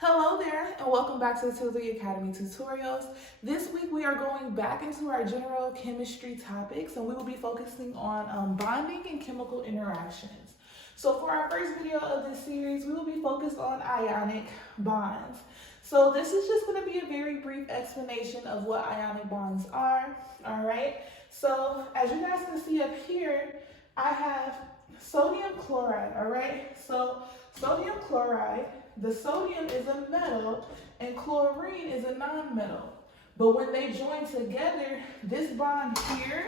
Hello there, and welcome back to the Tuesday Academy tutorials. This week we are going back into our general chemistry topics, and we will be focusing on bonding and chemical interactions. So for our first video of this series, we will be focused on ionic bonds. So this is just going to be a very brief explanation of what ionic bonds are, all right? So as you guys can see up here, I have sodium chloride, all right? So sodium chloride, the sodium is a metal and chlorine is a non-metal. But when they join together, this bond here,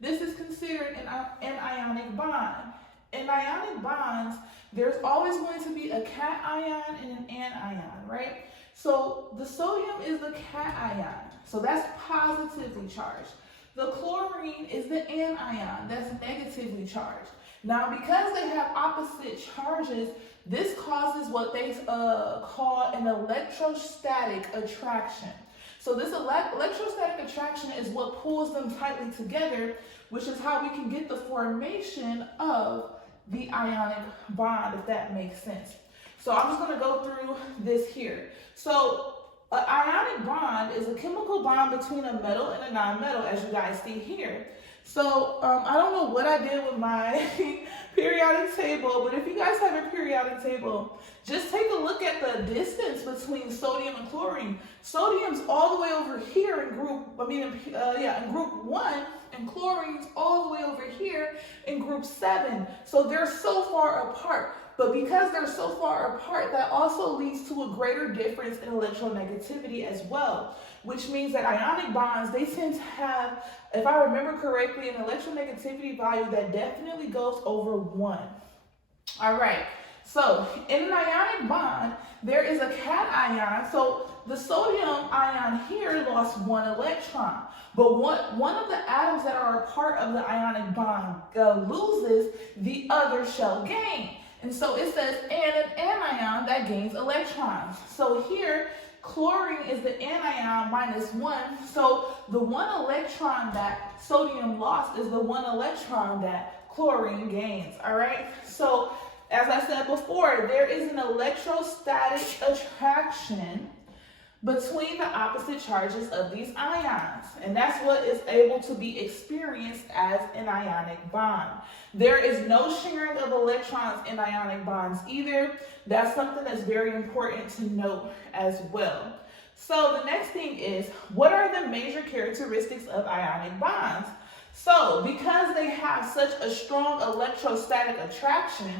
this is considered an ionic bond. In ionic bonds, there's always going to be a cation and an anion, right? So the sodium is the cation, so that's positively charged. The chlorine is the anion, that's negatively charged. Now, because they have opposite charges, this causes what they call an electrostatic attraction. So this electrostatic attraction is what pulls them tightly together, which is how we can get the formation of the ionic bond, if that makes sense. So I'm just going to go through this here. So an ionic bond is a chemical bond between a metal and a non-metal, as you guys see here. So I don't know what I did with my periodic table, but if you guys have a periodic table, just take a look at the distance between sodium and chlorine. Sodium's all the way over here in group 1, and chlorine's all the way over here in group 7. So they're so far apart. But because they're so far apart, that also leads to a greater difference in electronegativity as well, which means that ionic bonds, they tend to have, if I remember correctly, an electronegativity value that definitely goes over 1. All right, so in an ionic bond, there is a cation. So the sodium ion here lost 1 electron, but one of the atoms that are a part of the ionic bond loses, the other shall gain. And so it says, and an anion that gains electrons. So here, chlorine is the anion minus 1. So the 1 electron that sodium lost is the 1 electron that chlorine gains, all right? So as I said before, there is an electrostatic attraction between the opposite charges of these ions. And that's what is able to be experienced as an ionic bond. There is no sharing of electrons in ionic bonds either. That's something that's very important to note as well. So the next thing is, what are the major characteristics of ionic bonds? So because they have such a strong electrostatic attraction,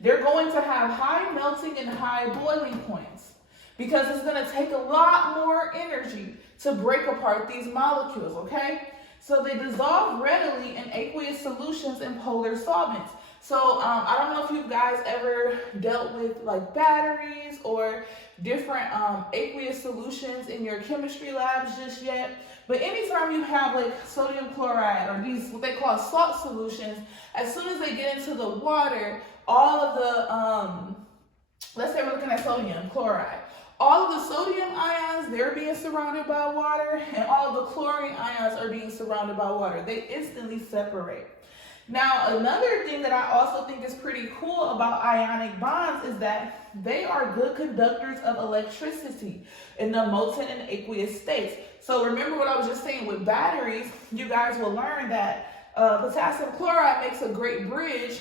they're going to have high melting and high boiling points, because it's going to take a lot more energy to break apart these molecules, okay? So they dissolve readily in aqueous solutions and polar solvents. So I don't know if you guys ever dealt with like batteries or different aqueous solutions in your chemistry labs just yet, but anytime you have like sodium chloride or these what they call salt solutions, as soon as they get into the water, all of the, let's say we're looking at sodium chloride, all of the sodium ions, they're being surrounded by water, and all of the chlorine ions are being surrounded by water. They instantly separate. Now, another thing that I also think is pretty cool about ionic bonds is that they are good conductors of electricity in the molten and aqueous states. So remember what I was just saying with batteries, you guys will learn that potassium chloride makes a great bridge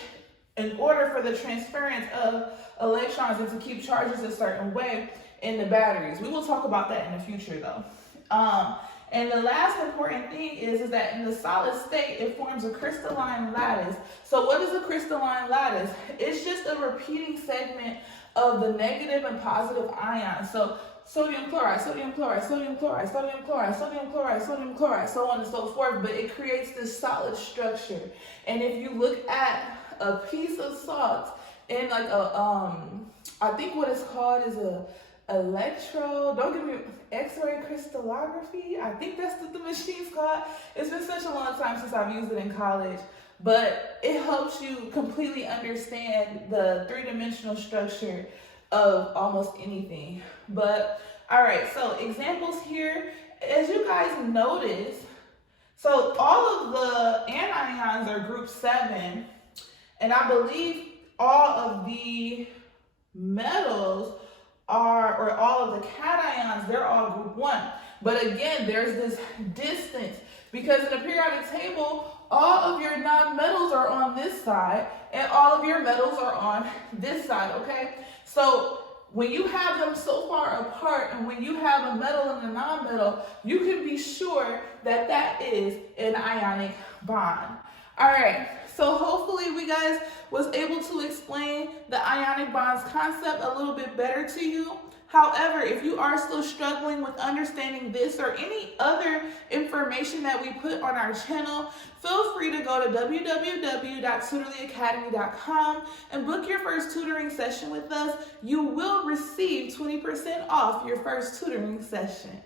in order for the transference of electrons and to keep charges a certain way in the batteries. We will talk about that in the future though. And the last important thing is that in the solid state, it forms a crystalline lattice. So what is a crystalline lattice? It's just a repeating segment of the negative and positive ions. So sodium chloride, sodium chloride, sodium chloride, sodium chloride, sodium chloride, sodium chloride, so on and so forth, but it creates this solid structure. And if you look at a piece of salt in like a, I think what it's called is a X-ray crystallography. I think that's what the machine's called. It's been such a long time since I've used it in college, but it helps you completely understand the three-dimensional structure of almost anything. But all right, so examples here, as you guys notice, so all of the anions are group 7, and I believe all of the metals are or all of the cations, they're all group 1. But again, there's this distance because in the periodic table, all of your nonmetals are on this side and all of your metals are on this side, okay? So when you have them so far apart and when you have a metal and a nonmetal, you can be sure that that is an ionic bond. All right, so hopefully we guys was able to explain the ionic bonds concept a little bit better to you. However, if you are still struggling with understanding this or any other information that we put on our channel, feel free to go to www.tutorlyacademy.com and book your first tutoring session with us. You will receive 20% off your first tutoring session.